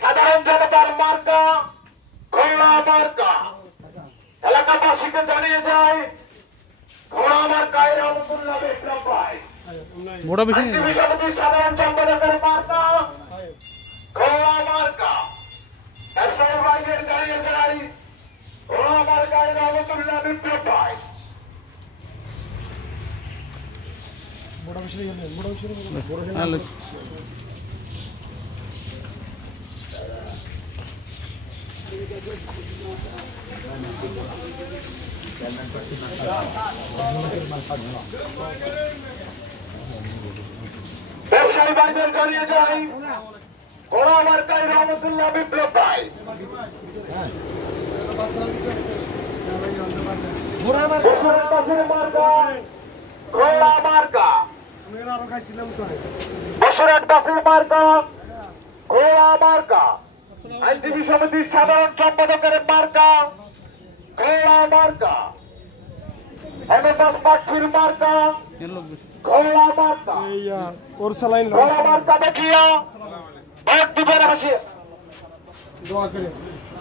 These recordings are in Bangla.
সাধারণ জনতার মার্কা ঘোড়া মার্কা। এলাকাবাসীকে জানিয়ে যায় ঘোড়া মার্কায় রহমতুল্লাহ বিপ্লব ভাই। সাধারণ সম্পাদকের মার্কা ঘোড়া মার্কা। ব্যবসায়ী ভাইদের জানিয়ে যায় ঘোড়া মার্কায় রহমতুল্লাহ বিপ্লব ভাই। ব্যবসায়ী ভাইদের জানিয়ে যায় ঘোড়া মার্কায় রহমতুল্লাহ বিপ্লব ভাই। বসুরের মার্কা ঘোড়া মার্কা। বসুরের বাসের মার্কা ঘোড়া মার্কা। আইনজীবী সমিতির সাধারণ সম্পাদকের মার্কা ঘোড়া মার্কা। এমএস পাঠির মার্কা ঘোড়া মার্কা। ঘোড়া মার্কা দেখিয়া ভোট দিবেন হাসি।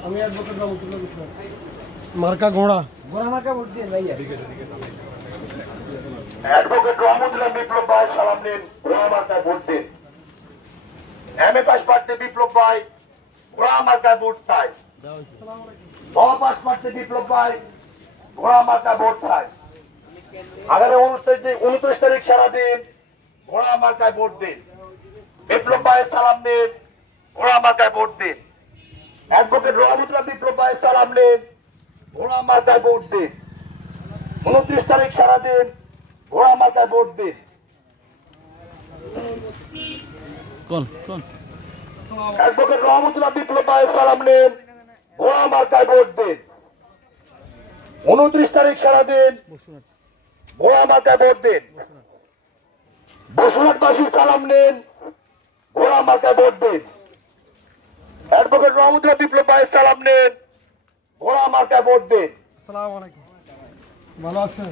আমি অ্যাডভোকেট মার্কা ঘোড়া ঘোড়া মার্কা ভোট দিন ভাইয়া। অ্যাডভোকেট রহমতুল্লাহ বিপ্লব ভাই সালাম নিন, ঘোড়া মার্কায় ভোট দিন। এমএস পাঠি বিপ্লব ভাই ঘোড়া মার্কায় ভোট চাই। মহাপাস পাঠি বিপ্লব ভাই ঘোড়া মার্কায় ভোট চাই। আগামী 29 তারিখ সারাদিন ঘোড়া মার্কায় ভোট দিন। বিপ্লব ভাই সালাম নিন, ঘোড়া মার্কায় ভোট দিন। অ্যাডভোকেট রহমতুল্লাহ বিপ্লব ভাই সালাম নিন, ঘোড়া মার্কায় ভোট দিন। 29 তারিখ সারাদিন ঘোড়া মার্কায় ভোট দিন। অ্যাডভোকেট রহমতুল্লাহ বিপ্লব ভাই সালাম নিন, ঘোড়া মার্কায় ভোট দিন। 29 তারিখ সারাদিন ঘোড়া মার্কায় ভোট দিন। বসুরহাটবাসী সালাম নিন, ঘোড়া মার্কায় ভোট দিন। অ্যাডভোকেট রহমতুল্লাহ বিপ্লব ভাই সালাম নিন, ঘোড়া মার্কায় ভোট দিন। আসসালামু আলাইকুম, ভালো আছেন?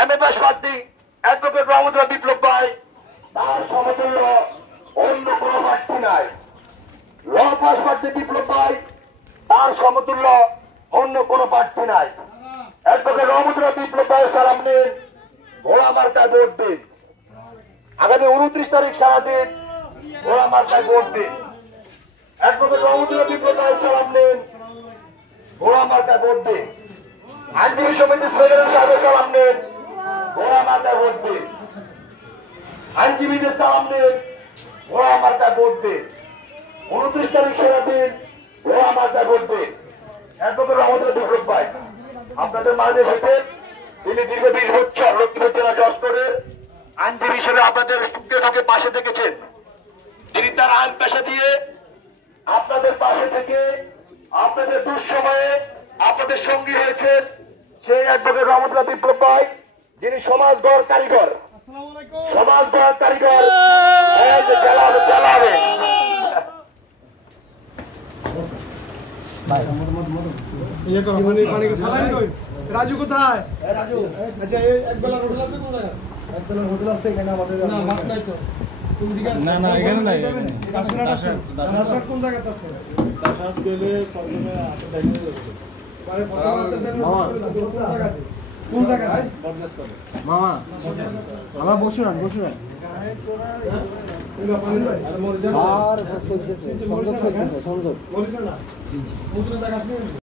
এমএস পার্টি অ্যাডভোকেট রহমতুল্লাহ বিপ্লব ভাই তার সমতুল্য অন্য কোন প্রার্থী নাই। ল পাস পার্টি বিপ্লব ভাই তার সমতুল্য অন্য কোন প্রার্থী নাই। অ্যাডভোকেট রহমতুল্লাহ বিপ্লব ভাই সালাম নিন, ঘোড়া মার্কায় ভোট দিন। আগামী 29 তারিখ সারাদিন ঘোড়া মার্কায় ভোট দিন। অ্যাডভোকেট রহমতুল্লাহ বিপ্লব ভাই সালাম নিন, ঘোড়া মার্কায় ভোট দিন। আইনজীবী সমিতির সেক্রেটারি সাহেব সালাম নিন, ঘোড়া মার্কায় ভোট দিন। আইনজীবীদের সালাম নিন, ঘোড়া মার্কায় ভোট দিন। 29 তারিখ সারাদিন ঘোড়া মার্কায় ভোট দিন। অ্যাডভোকেট রহমতুল্লাহ বিপ্লব ভাই আপনাদের মাঝে এসেছে। তিনি দীর্ঘ 20 বছর লক্ষ্মীপুর জেলা জজকোর্টের আইনজীবী হিসেবে আপনাদের সুখে দুঃখে পাশে থেকেছেন। তিনি তার আইন পেশা দিয়ে আপনাদের পাশে থেকে আপনাদের দুঃসময়ে আপনাদের সঙ্গী হয়েছেন সেই অ্যাডভোকেট রহমতুল্লাহ বিপ্লব ভাই, যিনি সমাজ গড় কারিগর। সমাজ গড় কারিগর রাজু কোথায়? আচ্ছা একবেলা হোটেল আছে? কোন জায়গায় একবেলা হোটেল আছে? এখানে আমাদের না ভাত নাই তো। কোন দিকে আছে? না না এখানে নাই। দাসনাট আছে। দাসনাট কোন জায়গাতে আছে? দাসনাট গেলে প্রথমে আটে দাঁড়িয়ে যাবে। পরে প্রথমে আটে দাঁড়িয়ে কোন জায়গাতে? কোন জায়গায়? মামা আমার বসুন বসুন। আর সংযোগ সংযোগ সংযোগ বলিস না। কোন জায়গা আছে?